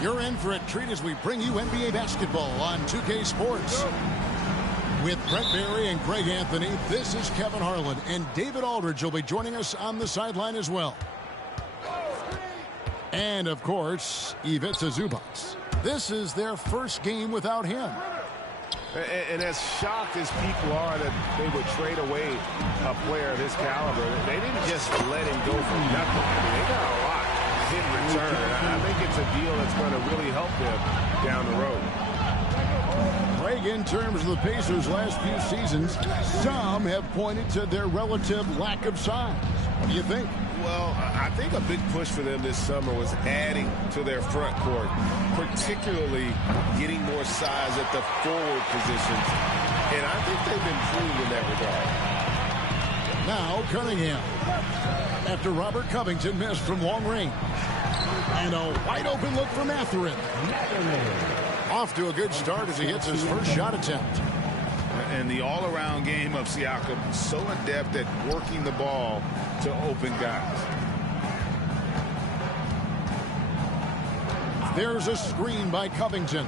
You're in for a treat as we bring you NBA basketball on 2K Sports. With Brett Barry and Greg Anthony, this is Kevin Harlan, and David Aldridge will be joining us on the sideline as well. And, of course, Ivica Zubac. This is their first game without him. And as shocked as people are that they would trade away a player of his caliber, they didn't just let him go for nothing. I mean, they got a lot in return. I think it's a deal that's going to really help them down the road. Greg, in terms of the Pacers' last few seasons, some have pointed to their relative lack of size. What do you think? Well, I think a big push for them this summer was adding to their front court, particularly getting more size at the forward positions. And I think they've improved in that regard. Now Cunningham. After Robert Covington missed from long range. And a wide-open look for Mathurin. Off to a good start as he hits his first shot attempt. And the all-around game of Siakam, so adept at working the ball to open guys. There's a screen by Covington.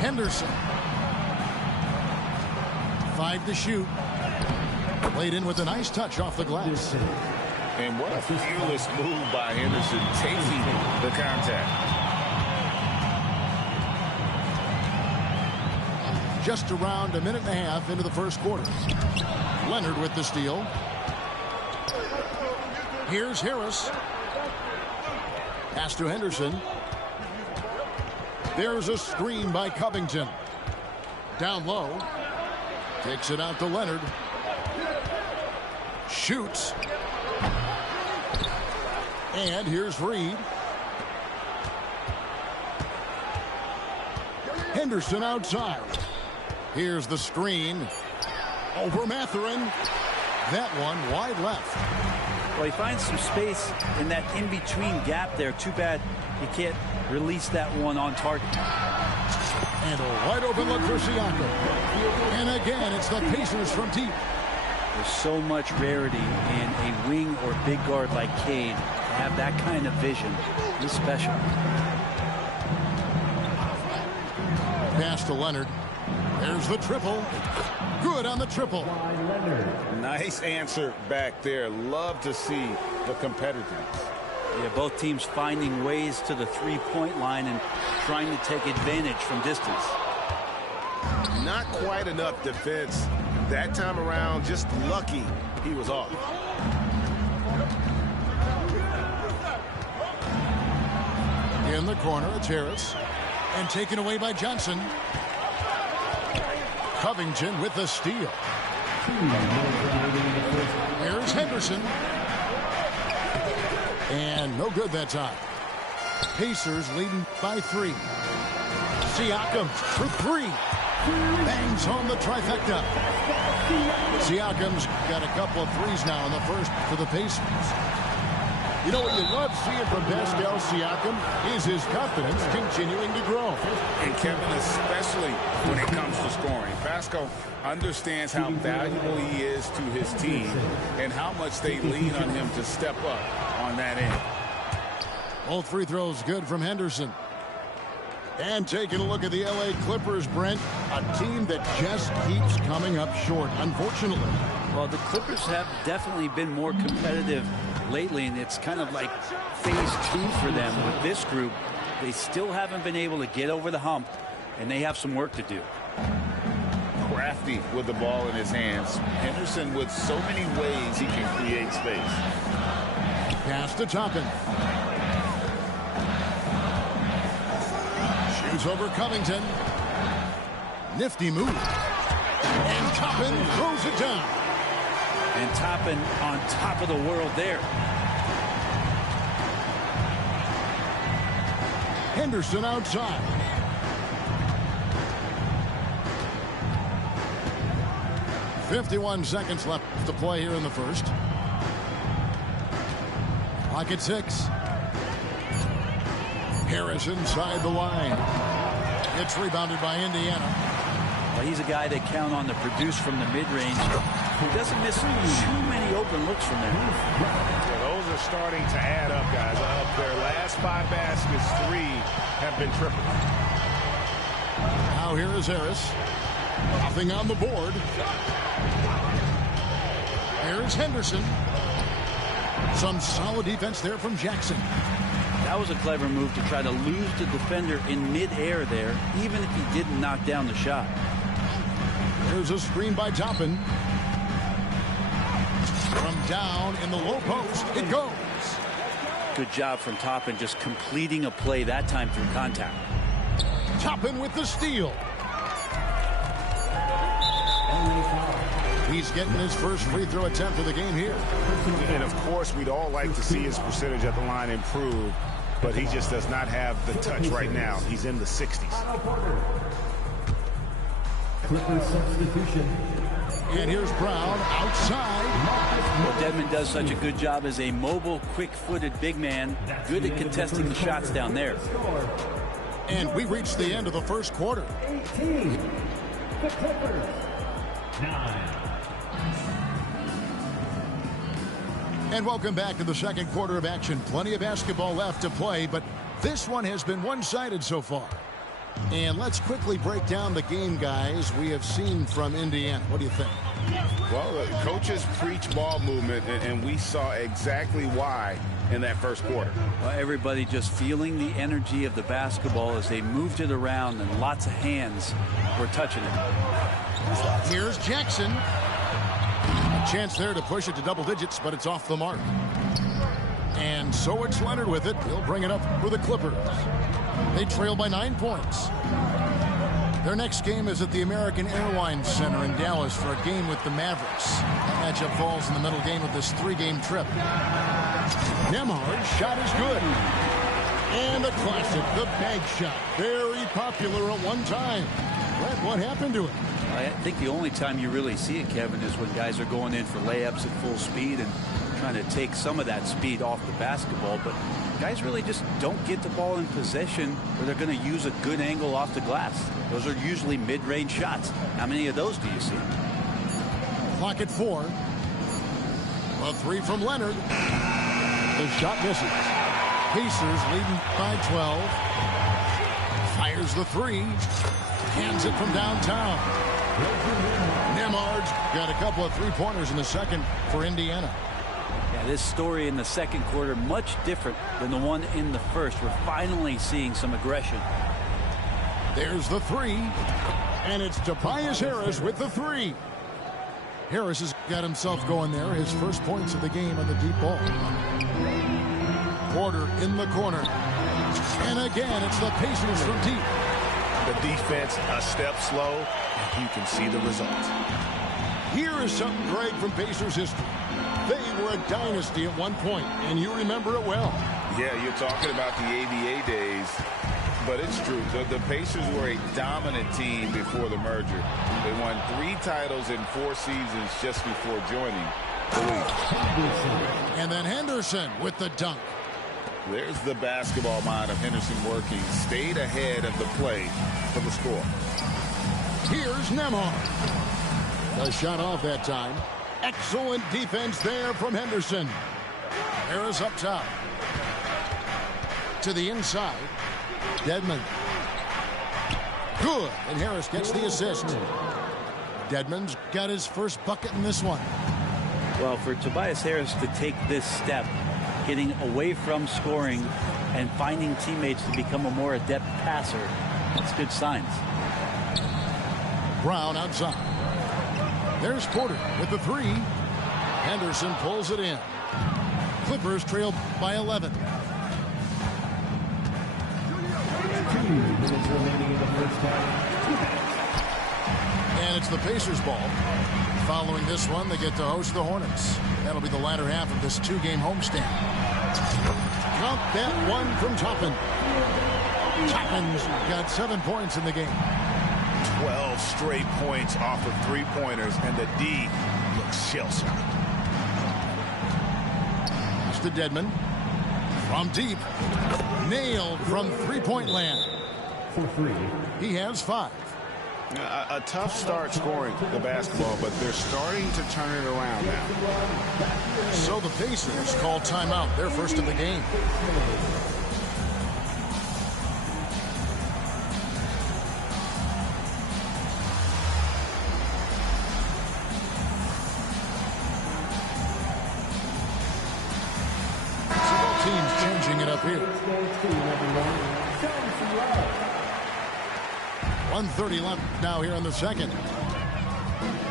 Henderson. 5 to shoot. Played in with a nice touch off the glass. And what a fearless move by Henderson, taking the contact. Just around a minute and a half into the first quarter. Leonard with the steal. Here's Harris. Pass to Henderson. There's a screen by Covington. Down low. Takes it out to Leonard. Shoots. And here's Reed. Henderson outside. Here's the screen. Over Mathurin. That one wide left. Well, he finds some space in that in-between gap there. Too bad he can't release that one on target. And a wide open look for Siakam. And again, it's the Pacers from deep. There's so much rarity in a wing or big guard like Cade. To have that kind of vision is special. Pass to Leonard. There's the triple. Good on the triple. Nice answer back there. Love to see the competitiveness. Yeah, both teams finding ways to the three-point line and trying to take advantage from distance. Not quite enough defense that time around. Just lucky he was off. In the corner, it's Harris. And taken away by Johnson. Covington with the steal. Here's Henderson. And no good that time. Pacers leading by 3. Siakam for 3. Bangs home the trifecta. Siakam's got a couple of threes now in the first for the Pacers. You know what you love seeing from Pascal Siakam is his confidence continuing to grow. And Kevin, especially when it comes to scoring. Pascal understands how valuable he is to his team and how much they lean on him to step up on that end. Both free throws good from Henderson. And taking a look at the LA Clippers, Brent, a team that just keeps coming up short, unfortunately. Well, the Clippers have definitely been more competitive lately, and it's kind of like phase 2 for them with this group. They still haven't been able to get over the hump, and they have some work to do. Crafty with the ball in his hands. Henderson with so many ways he can create space. Pass to Toppin. Shoots over Covington. Nifty move. And Toppin throws it down. And Toppin on top of the world there. Henderson outside. .51 seconds left to play here in the first. Clock at 6. Harris inside the line. It's rebounded by Indiana. Well, he's a guy they count on to produce from the mid-range. He doesn't miss too many open looks from there. Yeah, those are starting to add up, guys. Of their last 5 baskets, 3 have been triple. Now here is Harris. Nothing on the board. Here's Henderson. Some solid defense there from Jackson. That was a clever move to try to lose the defender in midair there, even if he didn't knock down the shot. There's a screen by Toppin. From down in the low post, it goes. Good job from Toppin just completing a play that time through contact. Toppin with the steal. He's getting his first free throw attempt of the game here. And of course, we'd all like to see his percentage at the line improve, but he just does not have the touch right now. He's in the 60s. Clippers substitution. And here's Brown outside. Well, Dedmon does such a good job as a mobile, quick-footed big man. Good at contesting the shots down there. And we reached the end of the first quarter. 18. The Clippers. 9. And welcome back to the second quarter of action. Plenty of basketball left to play, but this one has been one-sided so far. And let's quickly break down the game, guys, we have seen from Indiana. What do you think? Well, coaches preach ball movement, and we saw exactly why in that first quarter. Well, everybody just feeling the energy of the basketball as they moved it around, and lots of hands were touching it. Here's Jackson. A chance there to push it to double digits, but it's off the mark. And so it's Leonard with it. He'll bring it up for the Clippers. They trail by 9 points. Their next game is at the American Airlines Center in Dallas for a game with the Mavericks. That matchup falls in the middle game of this 3-game trip. Nembhard's shot is good. And a classic, the bag shot. Very popular at one time. Brett, what happened to it? I think the only time you really see it, Kevin, is when guys are going in for layups at full speed and trying to take some of that speed off the basketball. But guys really just don't get the ball in possession where they're going to use a good angle off the glass. Those are usually mid-range shots. How many of those do you see? Clock at 4. A 3 from Leonard. The shot misses. Pacers leading by 12. Fires the 3. Hands it from downtown. Nembhard's got a couple of three-pointers in the second for Indiana. Yeah, this story in the second quarter much different than the one in the first. We're finally seeing some aggression. There's the 3. And it's Tobias Harris with the 3. Harris has got himself going there. His first points of the game on the deep ball. Porter in the corner. And again, it's the Pacers from deep. The defense a step slow, and you can see the result. Here is something, Greg, from Pacers history. They were a dynasty at one point, and you remember it well. Yeah, you're talking about the ABA days, but it's true. The Pacers were a dominant team before the merger. They won 3 titles in 4 seasons just before joining the league. And then Henderson with the dunk. There's the basketball mind of Henderson working. Stayed ahead of the play for the score. Here's Nembhard. The shot off that time. Excellent defense there from Henderson. Harris up top. To the inside. Dedmon. Good. And Harris gets the assist. Dedmon's got his first bucket in this one. Well, for Tobias Harris to take this step, getting away from scoring and finding teammates to become a more adept passer, that's good signs. Brown outside. There's Porter with the three. Henderson pulls it in. Clippers trail by 11. 2 minutes remaining in the first half. And it's the Pacers' ball. Following this one, they get to host the Hornets. That'll be the latter half of this 2-game homestand. Count that one from Toppin. Toppin's got 7 points in the game. 12 straight points off of three-pointers, and the D looks shell-shocked. It's to Dedmon. From deep. Nailed from three-point land. For 3. He has 5. A tough start scoring the basketball, but they're starting to turn it around now. So the Pacers call timeout, their first of the game. So both teams changing it up here. 1:30 left now here in the second.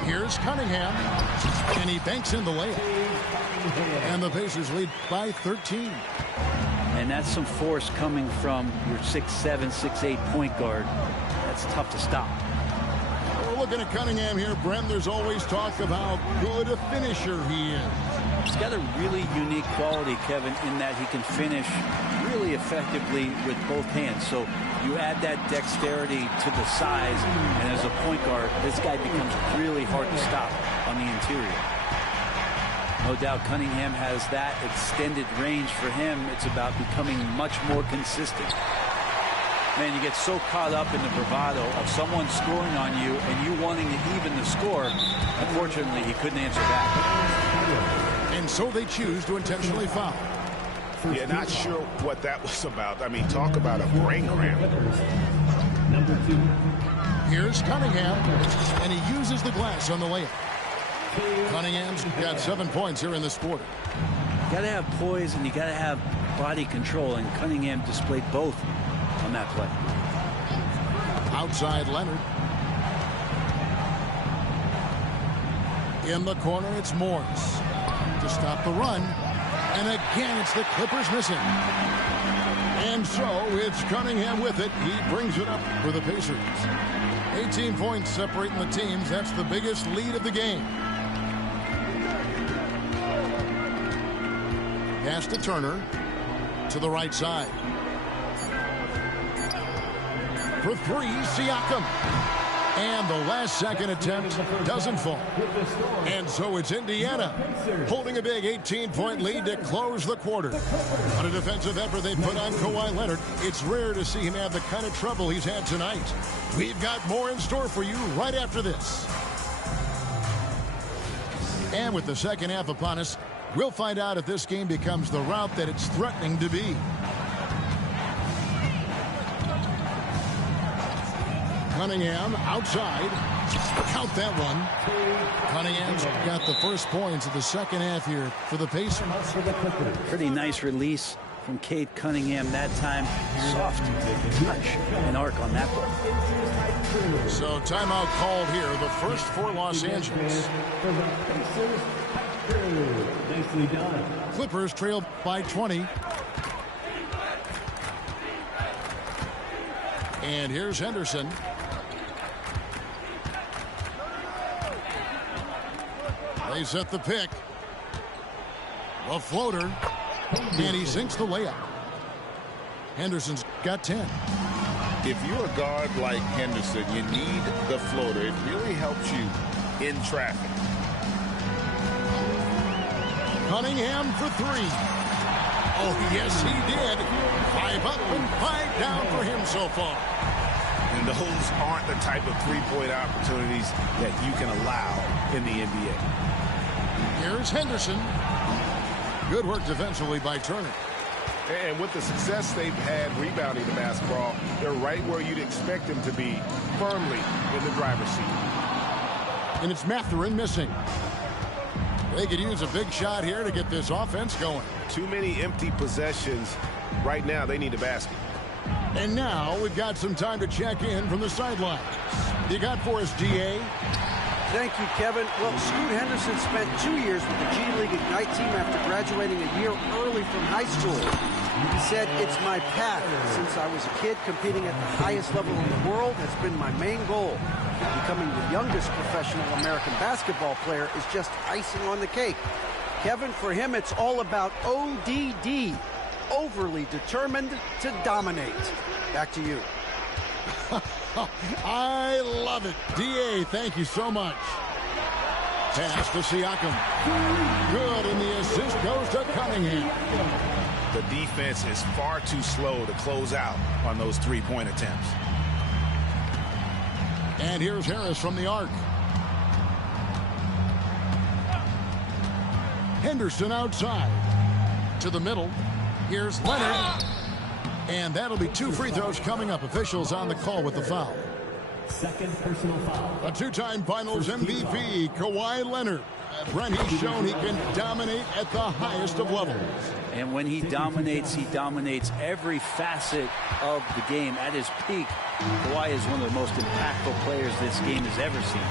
Here's Cunningham, and he banks in the layup. And the Pacers lead by 13. And that's some force coming from your 6'7", 6'8" point guard. That's tough to stop. We're looking at Cunningham here, Brent. There's always talk of how good a finisher he is. He's got a really unique quality, Kevin, in that he can finish really effectively with both hands. So you add that dexterity to the size, and as a point guard, this guy becomes really hard to stop on the interior. No doubt Cunningham has that extended range for him. It's about becoming much more consistent. Man, you get so caught up in the bravado of someone scoring on you and you wanting to even the score. Unfortunately, he couldn't answer back. And so they choose to intentionally foul. Yeah, not sure what that was about. I mean, talk about a brain cramp. Number 2. Here's Cunningham, and he uses the glass on the layup. Cunningham's got 7 points here in this quarter. You got to have poise and you got to have body control, and Cunningham displayed both on that play. Outside Leonard. In the corner, it's Morris to stop the run. And again, it's the Clippers missing. And so it's Cunningham with it. He brings it up for the Pacers. 18 points separating the teams. That's the biggest lead of the game. Pass to Turner to the right side. For 3, Siakam. And the last second attempt doesn't fall. And so it's Indiana holding a big 18-point lead to close the quarter. On a defensive effort they put on Kawhi Leonard. It's rare to see him have the kind of trouble he's had tonight. We've got more in store for you right after this. And with the second half upon us, we'll find out if this game becomes the route that it's threatening to be. Cunningham outside. Count that one. Cunningham's got the first points of the second half here for the Pacers. Pretty nice release from Cade Cunningham that time. Soft touch and arc on that ball. So timeout called here, the first for Los Angeles. Nicely done. Clippers trail by 20. And here's Henderson. They set the pick. A floater. And he sinks the layup. Henderson's got 10. If you're a guard like Henderson, you need the floater. It really helps you in traffic. Cunningham for 3. Oh, yes, he did. 5 up and 5 down for him so far. And those aren't the type of three-point opportunities that you can allow in the NBA. Here's Henderson. Good work defensively by Turner. And with the success they've had rebounding the basketball, they're right where you'd expect them to be, firmly in the driver's seat. And it's Mathurin missing. They could use a big shot here to get this offense going. Too many empty possessions. Right now, they need a basket. And now we've got some time to check in from the sidelines. You got for us, GA? Thank you, Kevin. Well, Scoot Henderson spent 2 years with the G League Ignite team after graduating a year early from high school. He said, "It's my path. Since I was a kid, competing at the highest level in the world has been my main goal. Becoming the youngest professional American basketball player is just icing on the cake." Kevin, for him, it's all about ODD. Overly determined to dominate. Back to you. I love it. DA, thank you so much. Pass to Siakam. Good, and the assist goes to Cunningham. The defense is far too slow to close out on those three-point attempts. And here's Harris from the arc. Henderson outside. To the middle. Here's Leonard. And that'll be 2 free throws coming up. Officials on the call with the foul. Second personal foul. A 2-time Finals MVP, Kawhi Leonard. Brent, he's shown he can dominate at the highest of levels. And when he dominates every facet of the game. At his peak, Kawhi is one of the most impactful players this game has ever seen.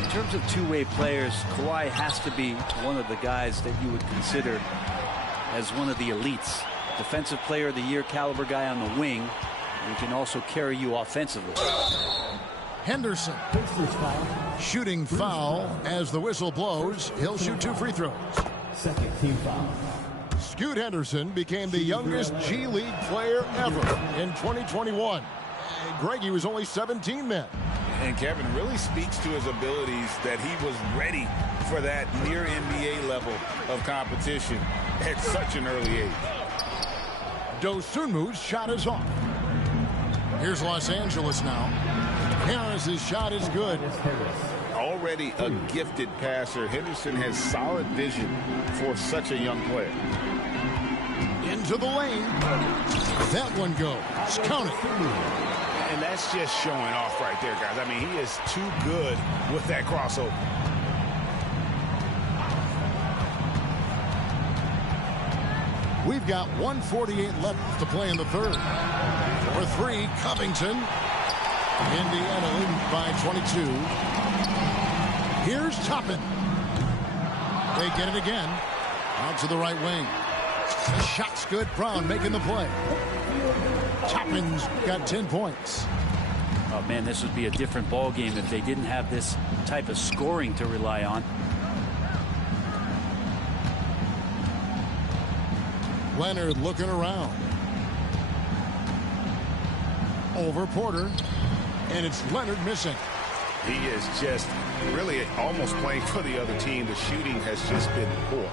In terms of two-way players, Kawhi has to be one of the guys that you would consider as one of the elites. Defensive Player of the Year caliber guy on the wing, and can also carry you offensively. Henderson. Shooting foul as the whistle blows. He'll shoot 2 free throws. Second team foul. Scoot Henderson became the youngest G League player ever in 2021. Greggy was only 17 then. And Kevin really speaks to his abilities that he was ready for that near NBA level of competition at such an early age. Dosunmu's shot is off. Here's Los Angeles now. Harris's shot is good. Already a gifted passer, Henderson has solid vision for such a young player. Into the lane. That one goes. Count it. And that's just showing off right there, guys. I mean, he is too good with that crossover. We've got 1:48 left to play in the third. For 3, Covington. Indiana leading by 22. Here's Toppin. They get it again. Out to the right wing. The shot's good. Brown making the play. Toppin's got 10 points. Oh, man, this would be a different ball game if they didn't have this type of scoring to rely on. Leonard looking around. Over Porter. And it's Leonard missing. He is just really almost playing for the other team. The shooting has just been poor.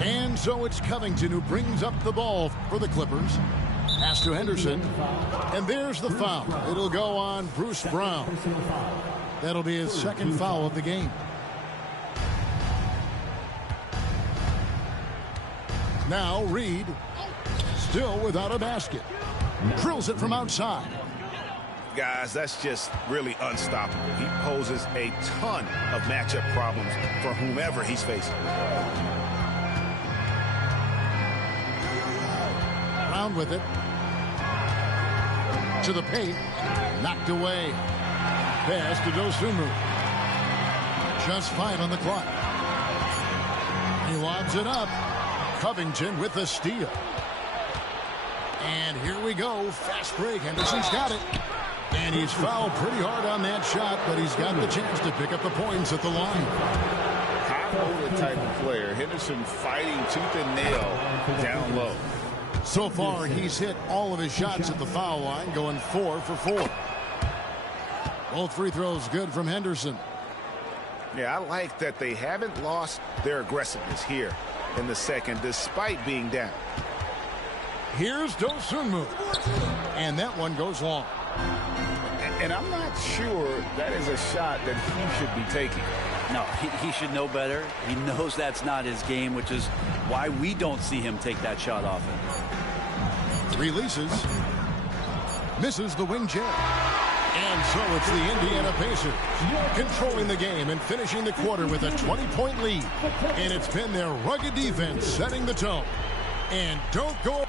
And so it's Covington who brings up the ball for the Clippers. Pass to Henderson. And there's the foul. It'll go on Bruce Brown. That'll be his second foul of the game. Now Reed, still without a basket. Drills it from outside. Guys, that's just really unstoppable. He poses a ton of matchup problems for whomever he's facing. Brown with it. To the paint. Knocked away. Pass to Dosunmu. Just 5 on the clock. He lobs it up. Covington with the steal. And here we go. Fast break. Henderson's got it. And he's fouled pretty hard on that shot, but he's got the chance to pick up the points at the line. High-roller type of player. Henderson fighting tooth and nail down low. So far, he's hit all of his shots at the foul line, going 4 for 4. Both free throws good from Henderson. Yeah, I like that they haven't lost their aggressiveness here in the second, despite being down. Here's Dosunmu. And that one goes long. And I'm not sure that is a shot that he should be taking. No, he should know better. He knows that's not his game, which is why we don't see him take that shot often. Releases. Misses the wing jab. And so it's the Indiana Pacers controlling the game and finishing the quarter with a 20-point lead. And it's been their rugged defense setting the tone. And don't go.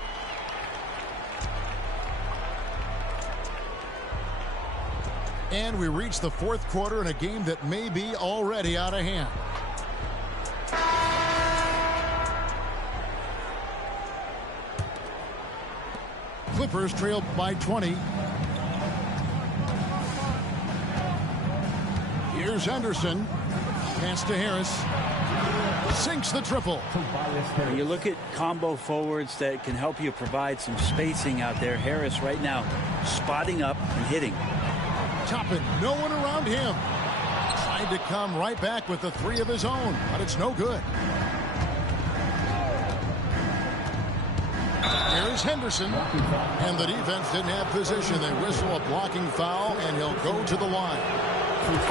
And we reach the fourth quarter in a game that may be already out of hand. Clippers trail by 20. Here's Henderson. Pass to Harris. Sinks the triple. When you look at combo forwards that can help you provide some spacing out there, Harris right now spotting up and hitting. Toppin, no one around him. Tried to come right back with the three of his own, but it's no good. Here's Henderson, and the defense didn't have position. They whistle a blocking foul, and he'll go to the line.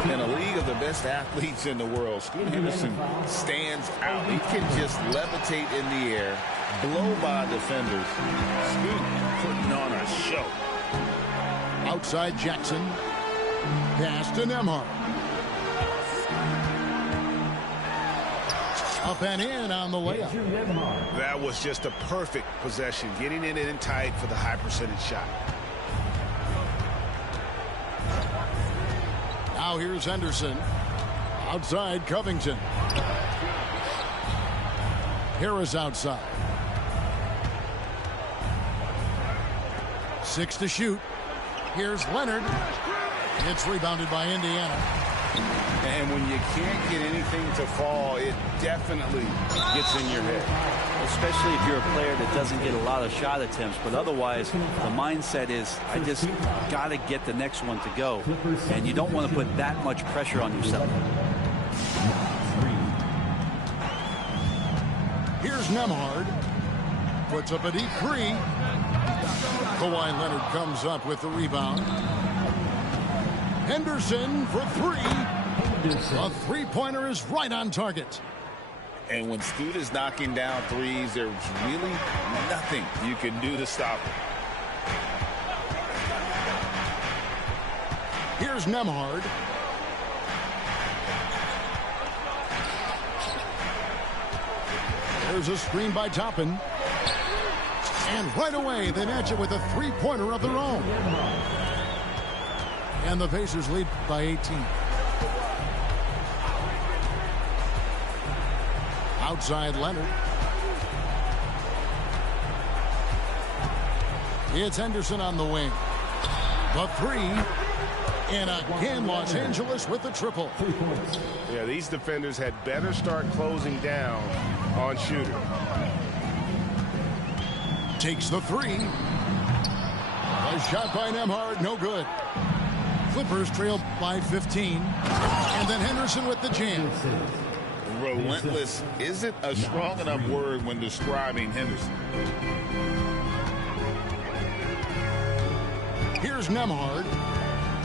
In a league of the best athletes in the world, Scoot Henderson stands out. He can just levitate in the air, blow by defenders. Scoot putting on a show. Outside Jackson. Pass to Nembhard. Up and in on the layup. That was just a perfect possession, getting it in tight for the high percentage shot. Now here's Henderson. Outside Covington. Harris outside. 6 to shoot. Here's Leonard. It's rebounded by Indiana. And when you can't get anything to fall, it definitely gets in your head. Especially if you're a player that doesn't get a lot of shot attempts. But otherwise, the mindset is, I just got to get the next one to go. And you don't want to put that much pressure on yourself. Here's Nembhard. Puts up a deep three. Kawhi Leonard comes up with the rebound. Henderson for three. A three-pointer is right on target. And when Scoot is knocking down threes, there's really nothing you can do to stop him. Here's Nembhard. There's a screen by Toppin. And right away, they match it with a three-pointer of their own. And the Pacers lead by 18. Outside Leonard. It's Henderson on the wing. The three. And again, Los Angeles with the triple. Yeah, these defenders had better start closing down on Shooter. Takes the three. A shot by Nembhard, no good. Clippers trail by 15. And then Henderson with the jam. Relentless isn't a strong enough word when describing Henderson. Here's Nembhard.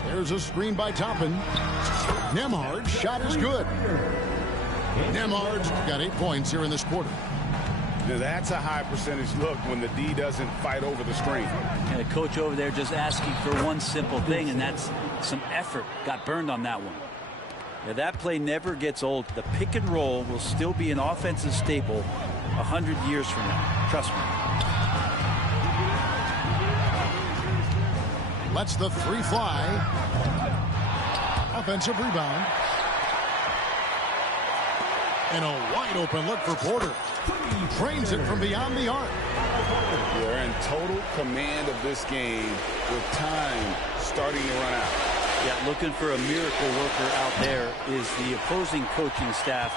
There's a screen by Toppin. Nembhard's shot is good. Nembhard's got 8 points here in this quarter. Now that's a high percentage look when the D doesn't fight over the screen. And the coach over there just asking for one simple thing, and that's some effort. Got burned on that one. Now that play never gets old. The pick and roll will still be an offensive staple 100 years from now. Trust me. Lets the three fly. Offensive rebound. And a wide open look for Porter. Trains it from beyond the arc. They're in total command of this game with time starting to run out. Yeah, looking for a miracle worker out there is the opposing coaching staff.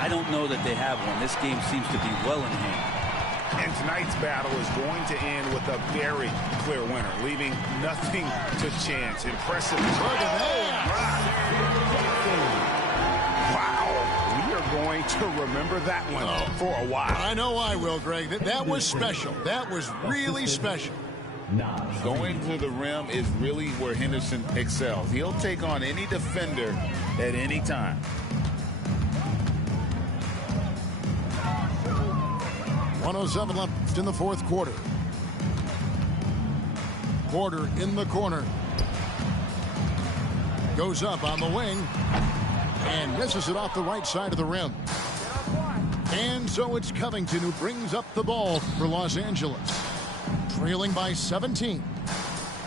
I don't know that they have one. This game seems to be well in hand. And tonight's battle is going to end with a very clear winner, leaving nothing to chance. Impressive. Look at that. Wow. We are going to remember that one for a while. I know I will, Greg. That was special. That was really special. Going to the rim is really where Henderson excels. He'll take on any defender at any time. .107 left in the fourth quarter. Porter in the corner. Goes up on the wing and misses it off the right side of the rim. And so it's Covington who brings up the ball for Los Angeles. Trailing by 17.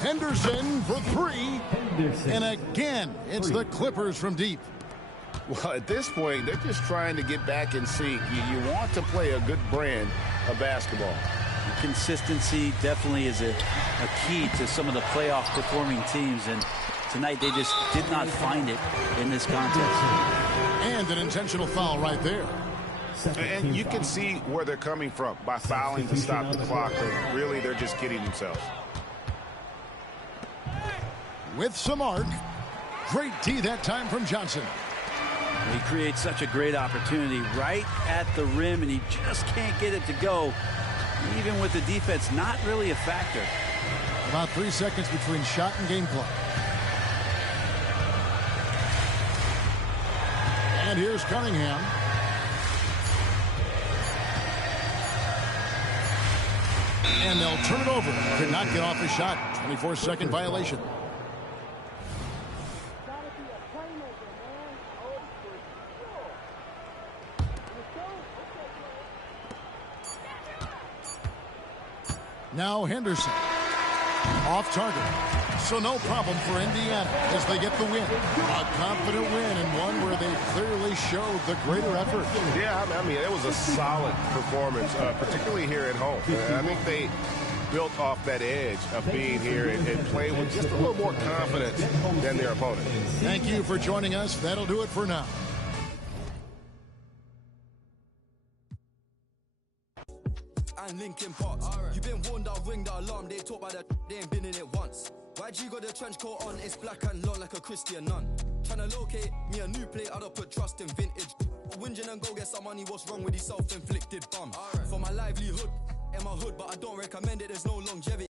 Henderson for three. And again, it's the Clippers from deep. Well, at this point, they're just trying to get back in sync. You want to play a good brand of basketball. Consistency definitely is a key to some of the playoff performing teams, and tonight they just did not find it in this contest. And an intentional foul right there. And you can see where they're coming from by fouling to stop the clock, but really they're just kidding themselves. With some arc. Great D that time from Johnson. He creates such a great opportunity right at the rim, and he just can't get it to go. Even with the defense not really a factor. About 3 seconds between shot and game clock. And here's Cunningham. And they'll turn it over. Could not get off the shot. 24-second violation. Now Henderson. Off target. So no problem for Indiana as they get the win. A confident win and one where they clearly showed the greater effort. Yeah, I mean, it was a solid performance, particularly here at home. I think they built off that edge of being here and playing with just a little more confidence than their opponent. Thank you for joining us. That'll do it for now. And Linkin Park. You've been warned, I'll ring the alarm. They talk about that, they ain't been in it once. YG got the trench coat on, it's black and long like a Christian nun. Tryna locate me a new plate, I don't put trust in vintage. Whinging and go get some money, what's wrong with these self-inflicted bum? For my livelihood, in my hood, but I don't recommend it, there's no longevity.